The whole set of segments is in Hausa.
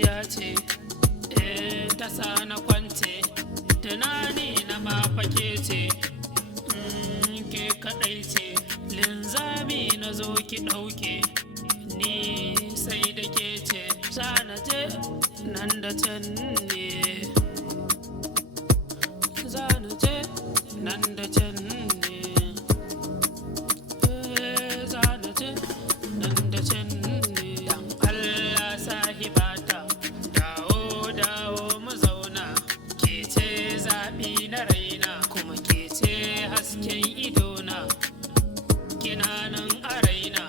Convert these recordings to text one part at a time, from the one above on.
zuciya ce ta sa na kwance tunani na mafake ce ke kaɗai ce linzami na zo ki ɗauke ni sai da ke ce za na je nan da can ne za na je nan da can ne za na je nan da can ne dan Allah sahibata dawo dawo mu zauna ke ce zaɓi na raina kuma ke ce hasken idona kina nan a raina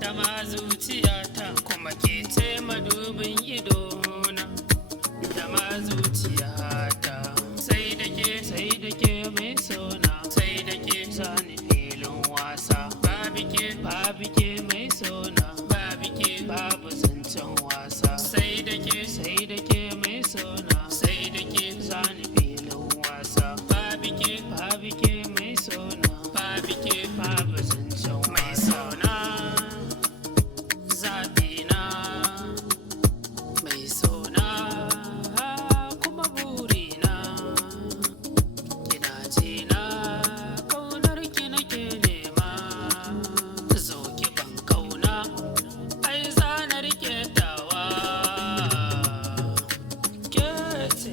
da ma zuciyata kuma ke ce madubin idona da ma zuciyata sai da ke mai sona sai da ke sani filin wasa babu ke mai sona babu zancen wasa sai da ke mai sona sai da ke sani filin wasa babu ke mai sona babu zancen mai sona zaɓina mai sona kuma burina kina jina kaunar ki nake nema zo ki ban kauna ai zana rike tawa ke ce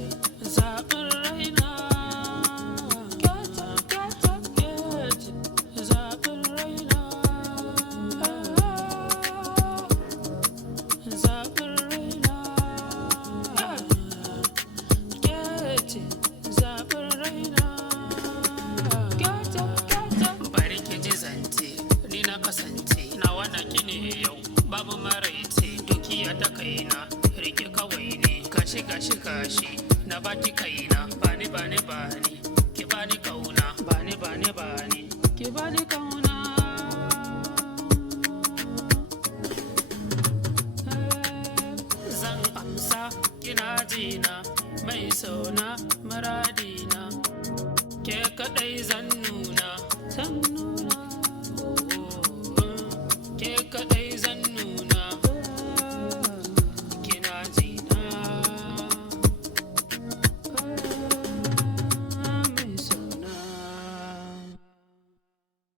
zaɓin raina ke ce zaɓin raina zaɓin raina ke ce zaɓin raina bari ki ji zance ni na kasance na wana kine yau babu maraice dukiya ta kaina rike kawai ne kashi na baki kaina bani ki bani kauna bani ki bani kauna zan amsa kina jina mai sona muradina ke kadai zan